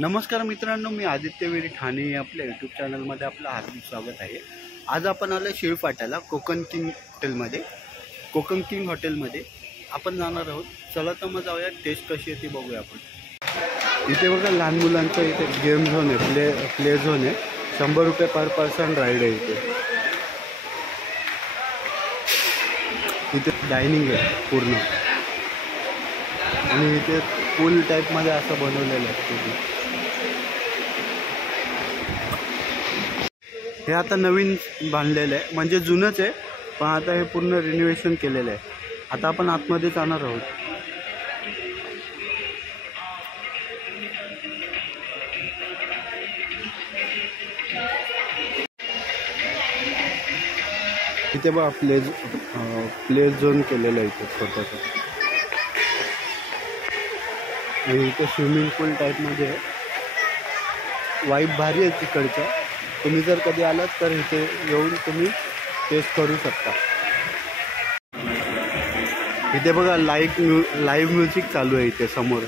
नमस्कार मित्रांनो, मी आदित्य विरी ठाणे आपल्या यूट्यूब चॅनलमध्ये आपलं हार्दिक स्वागत आहे। आज आपण आलो शिळफाट्याला कोकण किंग हॉटेलमध्ये आपण जाणार आहोत। चला तर मग जाऊया, टेस्ट कशी आहे ती बघूया आपण। इथे बघा लहान मुलांचं इथे गेम झोन आहे, प्ले झोन आहे। 100 रुपये पर पर्सन राईड आहे इथे डायनिंग आहे पूर्ण, आणि इथे पूल टाईपमध्ये असं बनवलेलं आहे। हे आता नवीन बांधलेलं आहे, म्हणजे जुनंच आहे पण आता हे पूर्ण रिनोव्हेशन केलेलं आहे। आता आपण आतमध्ये जाणार आहोत। इथे बघा प्ले झोन केलेलं आहे इथे छोटंसं, आणि इथे स्विमिंग पूल टाईपमध्ये आहे। वाईब भारी आहे तिकडचं। तुम्ही जर कधी आलात तर इथे येऊन तुम्ही टेस्ट करू शकता। इथे बघा लाईव्ह म्युझिक चालू आहे इथे समोर।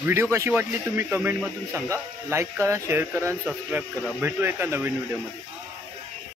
व्हिडिओ कशी वाटली तुम्ही कमेंटमधून सांगा। लाईक करा, शेअर करा आणि सबस्क्राईब करा। भेटू एका नवीन व्हिडिओमध्ये।